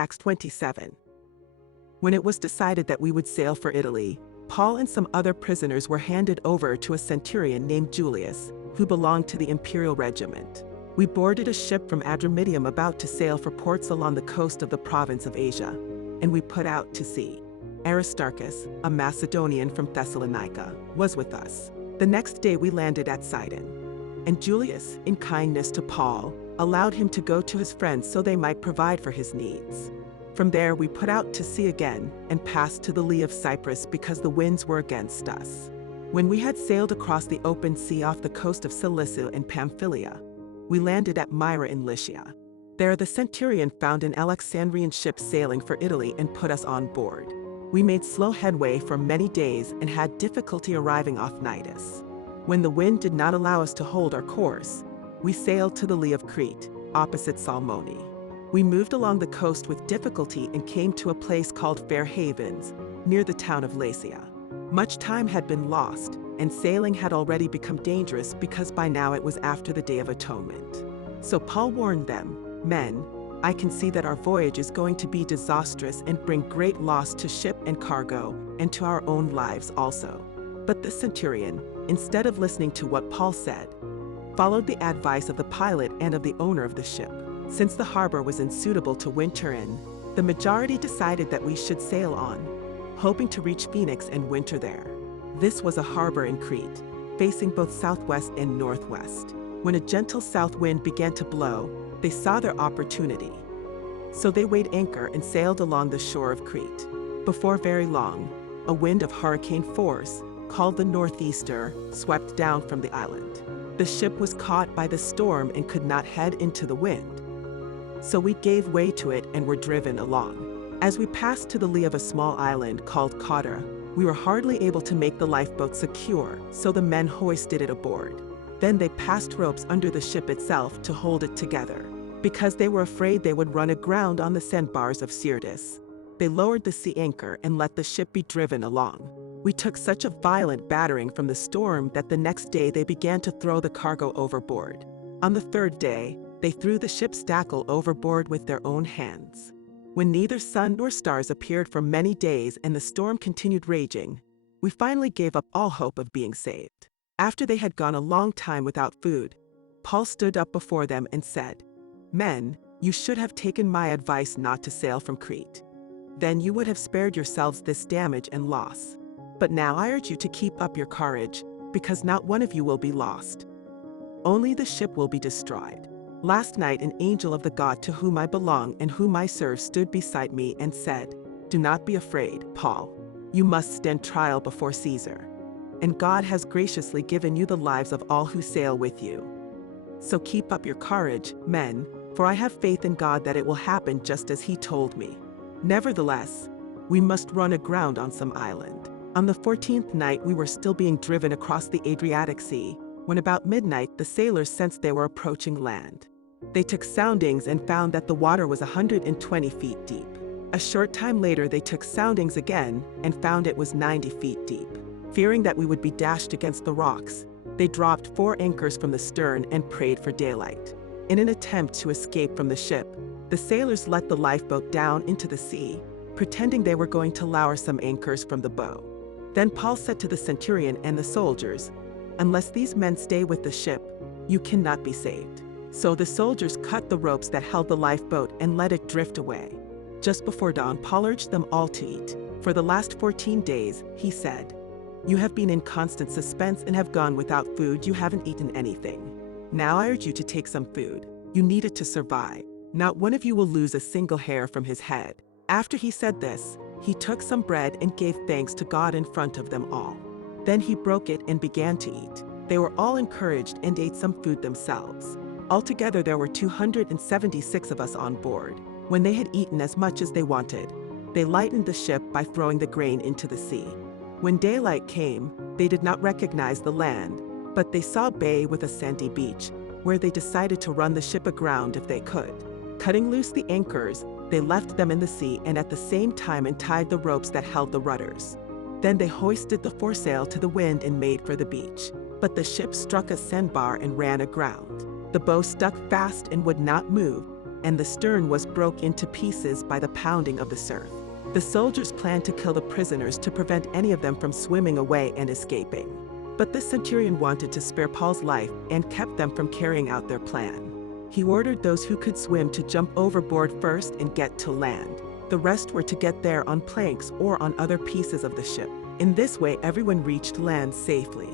Acts 27. When it was decided that we would sail for Italy, Paul and some other prisoners were handed over to a centurion named Julius, who belonged to the imperial regiment. We boarded a ship from Adramyttium about to sail for ports along the coast of the province of Asia, and we put out to sea. Aristarchus, a Macedonian from Thessalonica, was with us. The next day we landed at Sidon, and Julius, in kindness to Paul, allowed him to go to his friends so they might provide for his needs. From there we put out to sea again and passed to the lee of Cyprus because the winds were against us. When we had sailed across the open sea off the coast of Cilicia and Pamphylia, we landed at Myra in Lycia. There the centurion found an Alexandrian ship sailing for Italy and put us on board. We made slow headway for many days and had difficulty arriving off Cnidus. When the wind did not allow us to hold our course, we sailed to the lee of Crete, opposite Salmone. We moved along the coast with difficulty and came to a place called Fair Havens, near the town of Lasea. Much time had been lost, and sailing had already become dangerous because by now it was after the Day of Atonement. So Paul warned them, "Men, I can see that our voyage is going to be disastrous and bring great loss to ship and cargo, and to our own lives also." But the centurion, instead of listening to what Paul said, followed the advice of the pilot and of the owner of the ship. Since the harbor was unsuitable to winter in, the majority decided that we should sail on, hoping to reach Phoenix and winter there. This was a harbor in Crete, facing both southwest and northwest. When a gentle south wind began to blow, they saw their opportunity. So they weighed anchor and sailed along the shore of Crete. Before very long, a wind of hurricane force, called the northeaster, swept down from the island. The ship was caught by the storm and could not head into the wind. So we gave way to it and were driven along. As we passed to the lee of a small island called Cauda, we were hardly able to make the lifeboat secure, so the men hoisted it aboard. Then they passed ropes under the ship itself to hold it together, because they were afraid they would run aground on the sandbars of Syrtis. They lowered the sea anchor and let the ship be driven along. We took such a violent battering from the storm that the next day they began to throw the cargo overboard. On the third day, they threw the ship's tackle overboard with their own hands. When neither sun nor stars appeared for many days and the storm continued raging, we finally gave up all hope of being saved. After they had gone a long time without food, Paul stood up before them and said, "Men, you should have taken my advice not to sail from Crete. Then you would have spared yourselves this damage and loss. But now I urge you to keep up your courage, because not one of you will be lost. Only the ship will be destroyed." Last night an angel of the God to whom I belong and whom I serve stood beside me and said, "Do not be afraid, Paul. You must stand trial before Caesar. And God has graciously given you the lives of all who sail with you. So keep up your courage, men, for I have faith in God that it will happen just as he told me. Nevertheless, we must run aground on some island." On the 14th night we were still being driven across the Adriatic Sea, when about midnight the sailors sensed they were approaching land. They took soundings and found that the water was 120 feet deep. A short time later they took soundings again and found it was 90 feet deep. Fearing that we would be dashed against the rocks, they dropped 4 anchors from the stern and prayed for daylight. In an attempt to escape from the ship, the sailors let the lifeboat down into the sea, pretending they were going to lower some anchors from the bow. Then Paul said to the centurion and the soldiers, "Unless these men stay with the ship, you cannot be saved." So the soldiers cut the ropes that held the lifeboat and let it drift away. Just before dawn, Paul urged them all to eat. For the last 14 days, he said, "You have been in constant suspense and have gone without food. You haven't eaten anything. Now I urge you to take some food. You need it to survive. Not one of you will lose a single hair from his head." After he said this, he took some bread and gave thanks to God in front of them all. Then he broke it and began to eat. They were all encouraged and ate some food themselves. Altogether there were 276 of us on board. When they had eaten as much as they wanted, they lightened the ship by throwing the grain into the sea. When daylight came, they did not recognize the land, but they saw a bay with a sandy beach, where they decided to run the ship aground if they could. Cutting loose the anchors, they left them in the sea and at the same time untied the ropes that held the rudders. Then they hoisted the foresail to the wind and made for the beach. But the ship struck a sandbar and ran aground. The bow stuck fast and would not move, and the stern was broke into pieces by the pounding of the surf. The soldiers planned to kill the prisoners to prevent any of them from swimming away and escaping. But the centurion wanted to spare Paul's life and kept them from carrying out their plan. He ordered those who could swim to jump overboard first and get to land. The rest were to get there on planks or on other pieces of the ship. In this way, everyone reached land safely.